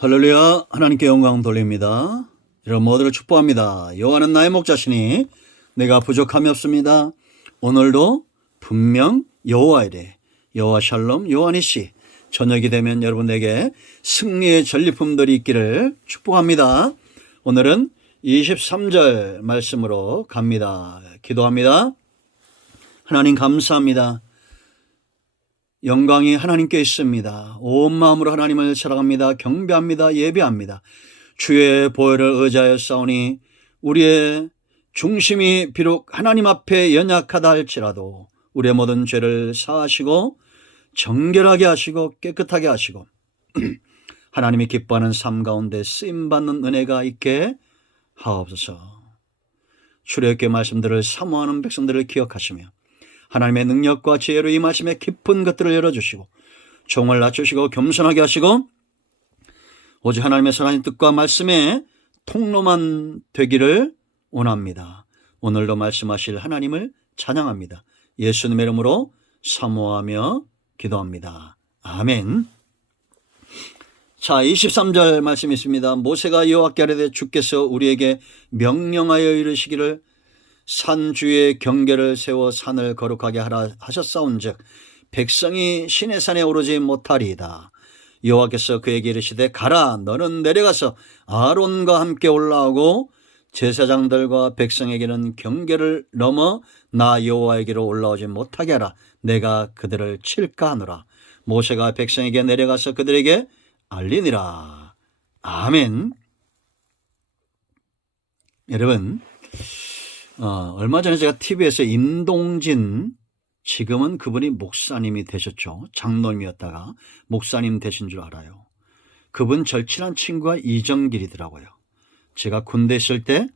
할렐루야. 하나님께 영광 돌립니다. 여러분 모두를 축복합니다. 여호와는 나의 목자시니 내가 부족함이 없습니다. 오늘도 분명 여호와 이래 여호와 샬롬 여호와 니시 저녁이 되면 여러분에게 승리의 전리품들이 있기를 축복합니다. 오늘은 23절 말씀으로 갑니다. 기도합니다. 하나님 감사합니다. 영광이 하나님께 있습니다. 온 마음으로 하나님을 사랑합니다. 경배합니다. 예배합니다. 주의 보혈을 의지하여 싸우니 우리의 중심이 비록 하나님 앞에 연약하다 할지라도 우리의 모든 죄를 사하시고 정결하게 하시고 깨끗하게 하시고 하나님이 기뻐하는 삶 가운데 쓰임받는 은혜가 있게 하옵소서. 출애굽기 말씀들을 사모하는 백성들을 기억하시며 하나님의 능력과 지혜로 임하심에 깊은 것들을 열어주시고 종을 낮추시고 겸손하게 하시고 오직 하나님의 선하신 뜻과 말씀의 통로만 되기를 원합니다. 오늘도 말씀하실 하나님을 찬양합니다. 예수님의 이름으로 사모하며 기도합니다. 아멘. 자, 23절 말씀이 있습니다. 모세가 여호와께 아뢰되 주께서 우리에게 명령하여 이르시기를 산 주의 경계를 세워 산을 거룩하게 하라 하셨사온즉 백성이 시내 산에 오르지 못하리이다. 여호와께서 그에게 이르시되 가라 너는 내려가서 아론과 함께 올라오고 제사장들과 백성에게는 경계를 넘어 나 여호와에게로 올라오지 못하게 하라. 내가 그들을 칠까 하노라. 모세가 백성에게 내려가서 그들에게 알리니라. 아멘. 여러분, 얼마 전에 제가 TV에서 임동진, 지금은 그분이 목사님이 되셨죠. 장로님이었다가 목사님 되신 줄 알아요. 그분 절친한 친구가 이정길이더라고요. 제가 군대 있을 때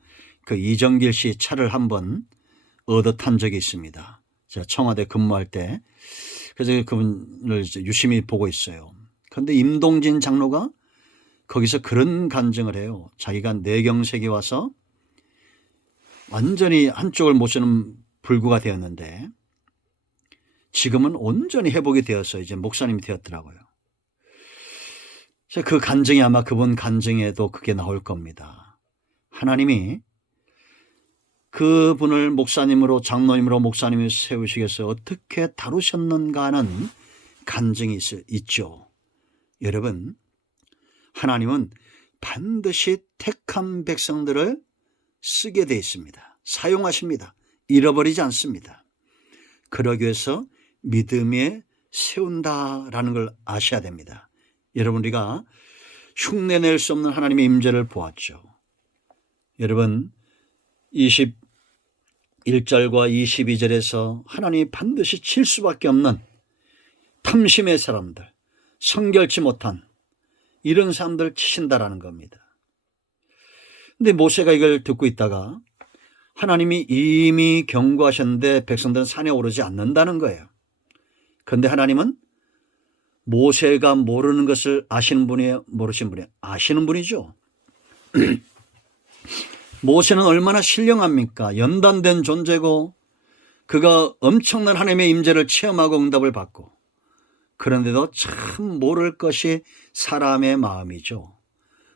그 이정길 씨 차를 한번 얻어 탄 적이 있습니다. 제가 청와대 근무할 때. 그래서 그분을 이제 유심히 보고 있어요. 그런데 임동진 장로가 거기서 그런 간증을 해요. 자기가 내경색이 와서 완전히 한쪽을 못 쓰는 불구가 되었는데 지금은 온전히 회복이 되어서 이제 목사님이 되었더라고요. 그 간증이 아마 그분 간증에도 그게 나올 겁니다. 하나님이 그분을 목사님으로 장로님으로 목사님을 세우시기 위해서 어떻게 다루셨는가 하는 간증이 있죠. 여러분, 하나님은 반드시 택한 백성들을 쓰게 되어 있습니다. 사용하십니다. 잃어버리지 않습니다. 그러기 위해서 믿음에 세운다라는 걸 아셔야 됩니다. 여러분, 우리가 흉내낼 수 없는 하나님의 임재를 보았죠. 여러분, 21절과 22절에서 하나님이 반드시 칠 수밖에 없는 탐심의 사람들, 성결치 못한 이런 사람들 치신다라는 겁니다. 근데 모세가 이걸 듣고 있다가 하나님이 이미 경고하셨는데 백성들은 산에 오르지 않는다는 거예요. 그런데 하나님은 모세가 모르는 것을 아시는 분이에요? 모르시는 분이에요? 아시는 분이죠. 모세는 얼마나 신령합니까? 연단된 존재고 그가 엄청난 하나님의 임재를 체험하고 응답을 받고 그런데도 참 모를 것이 사람의 마음이죠.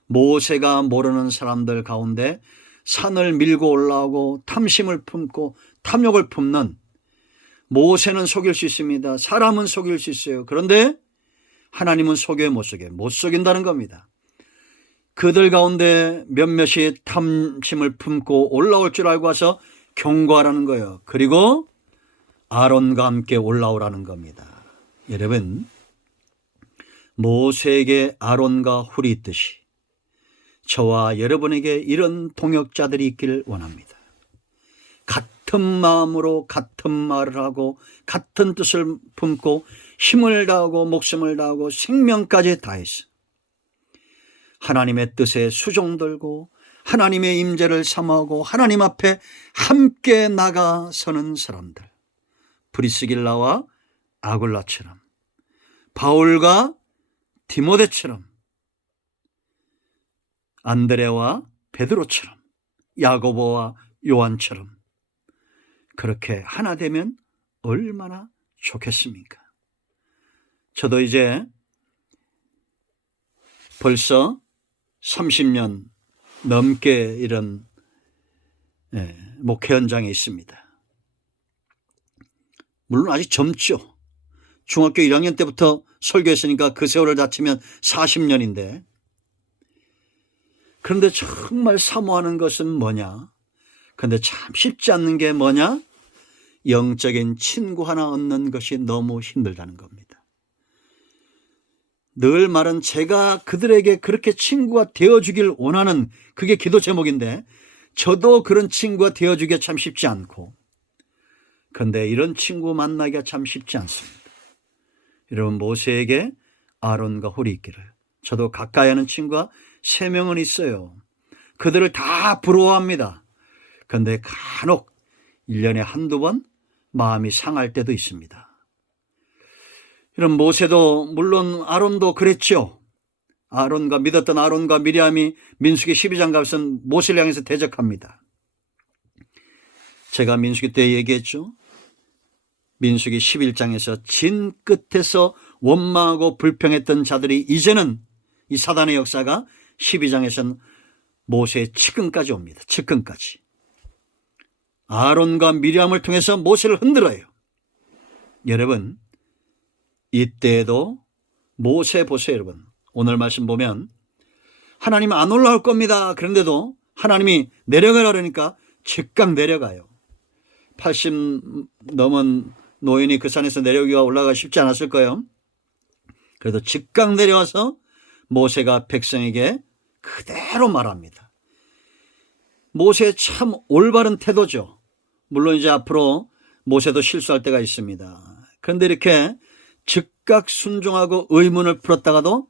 모세가 모르는 사람들 가운데 산을 밀고 올라오고 탐심을 품고 탐욕을 품는 모세는 속일 수 있습니다. 사람은 속일 수 있어요. 그런데 하나님은 속여 못 속인다는 겁니다. 그들 가운데 몇몇이 탐심을 품고 올라올 줄 알고 와서 경고하라는 거예요. 그리고 아론과 함께 올라오라는 겁니다. 여러분, 모세에게 아론과 훌이 있듯이 저와 여러분에게 이런 동역자들이 있기를 원합니다. 같은 마음으로 같은 말을 하고 같은 뜻을 품고 힘을 다하고 목숨을 다하고 생명까지 다해서 하나님의 뜻에 수종들고 하나님의 임재를 사모하고 하나님 앞에 함께 나가서는 사람들, 브리스길라와 아굴라처럼, 바울과 디모데처럼, 안드레와 베드로처럼, 야고보와 요한처럼 그렇게 하나 되면 얼마나 좋겠습니까? 저도 이제 벌써 30년 넘게 이런 목회 현장에 있습니다. 물론 아직 젊죠. 중학교 1학년 때부터 설교했으니까 그 세월을 다 치면 40년인데, 그런데 정말 사모하는 것은 뭐냐? 그런데 참 쉽지 않는 게 뭐냐? 영적인 친구 하나 얻는 것이 너무 힘들다는 겁니다. 늘 말은 제가 그들에게 그렇게 친구가 되어주길 원하는, 그게 기도 제목인데, 저도 그런 친구가 되어주기가 참 쉽지 않고, 그런데 이런 친구 만나기가 참 쉽지 않습니다. 여러분, 모세에게 아론과 홀이 있기를, 저도 가까이 하는 친구가 3명은 있어요. 그들을 다 부러워합니다. 그런데 간혹 1년에 한두 번 마음이 상할 때도 있습니다. 이런 모세도, 물론 아론도 그랬죠. 믿었던 아론과 미리암이 민수기 12장 가서 모세를 향해서 대적합니다. 제가 민수기 때 얘기했죠. 민수기 11장에서 진 끝에서 원망하고 불평했던 자들이 이제는 이 사단의 역사가 12장에서는 모세의 측근까지 옵니다. 측근까지. 아론과 미리암을 통해서 모세를 흔들어요. 여러분, 이때에도 모세 보세요. 여러분, 오늘 말씀 보면 하나님 안 올라올 겁니다. 그런데도 하나님이 내려가라 그러니까 즉각 내려가요. 80 넘은 노인이 그 산에서 내려오기가 올라가기 쉽지 않았을 거예요. 그래도 즉각 내려와서 모세가 백성에게 그대로 말합니다. 모세의 참 올바른 태도죠. 물론 이제 앞으로 모세도 실수할 때가 있습니다. 그런데 이렇게 즉각 순종하고 의문을 풀었다가도,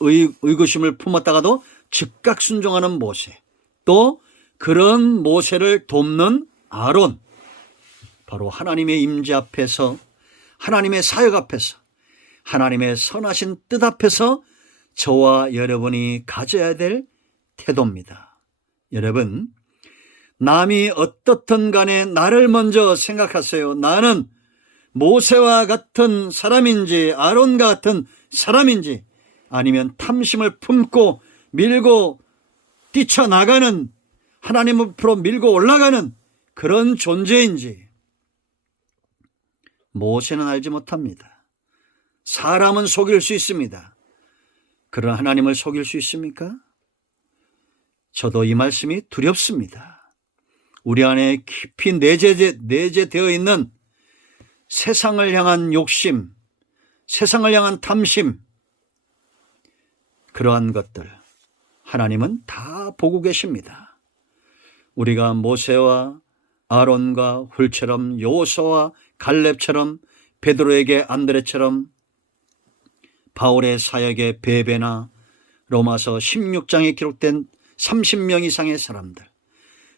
의구심을 품었다가도 즉각 순종하는 모세, 또 그런 모세를 돕는 아론, 바로 하나님의 임재 앞에서, 하나님의 사역 앞에서, 하나님의 선하신 뜻 앞에서 저와 여러분이 가져야 될 태도입니다. 여러분, 남이 어떻든 간에 나를 먼저 생각하세요. 나는 모세와 같은 사람인지 아론과 같은 사람인지, 아니면 탐심을 품고 밀고 뛰쳐나가는, 하나님 앞으로 밀고 올라가는 그런 존재인지 모세는 알지 못합니다. 사람은 속일 수 있습니다. 그러나 하나님을 속일 수 있습니까? 저도 이 말씀이 두렵습니다. 우리 안에 깊이 내재되어 있는 세상을 향한 욕심, 세상을 향한 탐심, 그러한 것들 하나님은 다 보고 계십니다. 우리가 모세와 아론과 훌처럼, 여호수아와 갈렙처럼, 베드로에게 안드레처럼, 바울의 사역의 베베나 로마서 16장에 기록된 30명 이상의 사람들,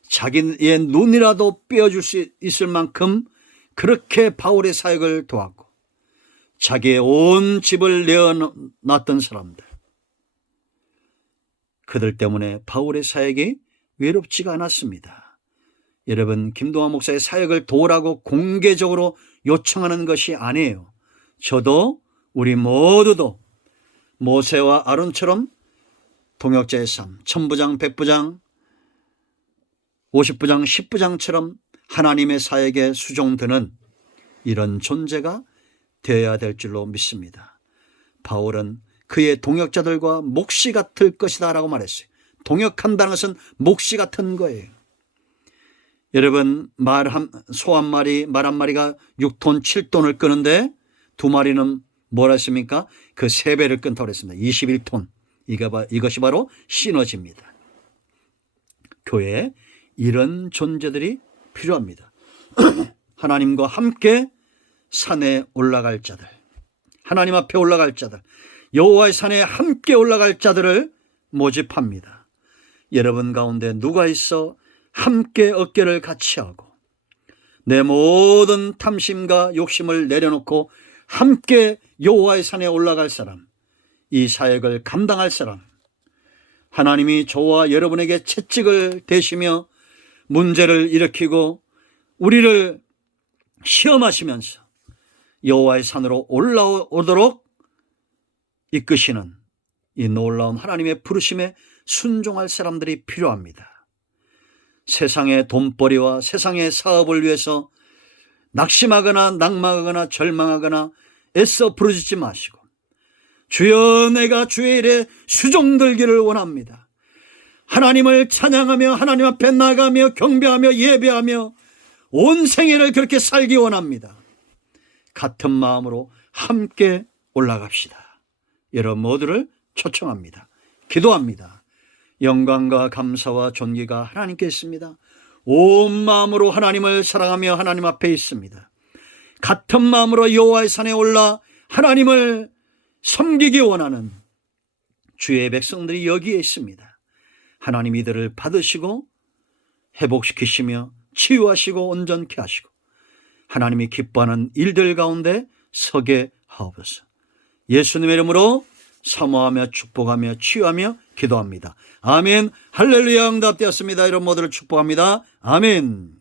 자기의 눈이라도 빼어줄 수 있을 만큼 그렇게 바울의 사역을 도왔고 자기의 온 집을 내어놨던 사람들, 그들 때문에 바울의 사역이 외롭지가 않았습니다. 여러분, 김동환 목사의 사역을 도우라고 공개적으로 요청하는 것이 아니에요. 저도, 우리 모두도 모세와 아론처럼 동역자의 삶, 1000부장, 100부장, 50부장, 10부장처럼 하나님의 사역에 수종드는 이런 존재가 되어야 될 줄로 믿습니다. 바울은 그의 동역자들과 몫이 같을 것이다 라고 말했어요. 동역한다는 것은 몫이 같은 거예요. 여러분, 소 한 마리, 말 한 마리가 6톤, 7톤을 끄는데 2마리는 뭘 했습니까? 그 3배를 끈다고 그랬습니다. 21톤. 이것이 바로 시너지입니다. 교회에 이런 존재들이 필요합니다. 하나님과 함께 산에 올라갈 자들, 하나님 앞에 올라갈 자들, 여호와의 산에 함께 올라갈 자들을 모집합니다. 여러분 가운데 누가 있어 함께 어깨를 같이 하고 내 모든 탐심과 욕심을 내려놓고 함께 여호와의 산에 올라갈 사람, 이 사역을 감당할 사람, 하나님이 저와 여러분에게 채찍을 대시며 문제를 일으키고 우리를 시험하시면서 여호와의 산으로 올라오도록 이끄시는 이 놀라운 하나님의 부르심에 순종할 사람들이 필요합니다. 세상의 돈벌이와 세상의 사업을 위해서 낙심하거나 낙망하거나 절망하거나 애써 부르짖지 마시고, 주여 내가 주의 일에 수종들기를 원합니다. 하나님을 찬양하며 하나님 앞에 나가며 경배하며 예배하며 온 생애를 그렇게 살기 원합니다. 같은 마음으로 함께 올라갑시다. 여러분 모두를 초청합니다. 기도합니다. 영광과 감사와 존귀가 하나님께 있습니다. 온 마음으로 하나님을 사랑하며 하나님 앞에 있습니다. 같은 마음으로 여호와의 산에 올라 하나님을 섬기기 원하는 주의 백성들이 여기에 있습니다. 하나님 이들을 받으시고 회복시키시며 치유하시고 온전케 하시고 하나님이 기뻐하는 일들 가운데 서게 하옵소서. 예수님의 이름으로 사모하며 축복하며 치유하며 기도합니다. 아멘. 할렐루야. 응답되었습니다. 이런 모두를 축복합니다. 아멘.